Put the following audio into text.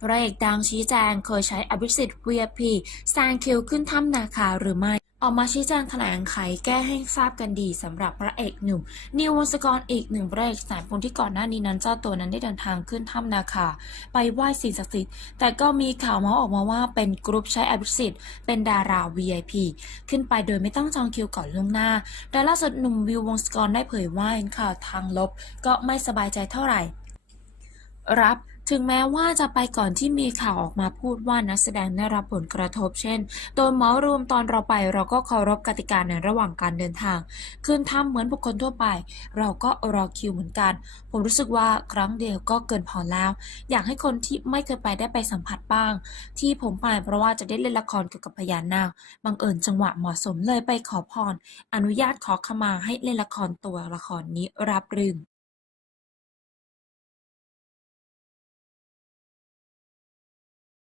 พระเอกดังชี้แจงเคยใช้อภิสิทธิ์ VIP แซงคิวขึ้นถ้ำนาคาหรือไม่ ออกมาชี้แจงแถลงไขแก้ให้ทราบกันดีสำหรับพระเอกหนุ่ม นิววงศกรอีกหนึ่งพระเอกสายพลที่ก่อนหน้านี้นั้นเจ้าตัวนั้นได้เดินทางขึ้นถ้ำนาคา ไปไหว้สิ่งศักดิ์สิทธิ์แต่ก็มีข่าวมาออกมาว่าเป็นกรุ๊ปใช้อภิสิทธิ์เป็นดารา VIP ขึ้นไปโดยไม่ต้องจองคิวก่อนล่วงหน้าแต่ล่าสุดหนุ่มวิววงศกรได้เผยว่าเห็นข่าวทางลบ ก็ไม่สบายใจเท่าไหร่ รับ ถึงแม้ว่าจะไปก่อนที่มีข่าวออกมาพูดว่านักแสดงได้รับผลกระทบเช่น โดนเมารวมตอนเราไปเราก็เคารพกติกาในระหว่างการเดินทาง ขึ้นถ้ำเหมือนบุคคลทั่วไป เราก็รอคิวเหมือนกัน ผมรู้สึกว่าครั้งเดียวก็เกินพอแล้ว อยากให้คนที่ไม่เคยไปได้ไปสัมผัสบ้าง ที่ผมไปเพราะว่าจะได้เล่นละครเกี่ยวกับพญานาคบังเอิญจังหวะเหมาะสมเลยไปขอพรอนุญาตขอขมาให้เล่นละครตัวละครนี้รับรื่น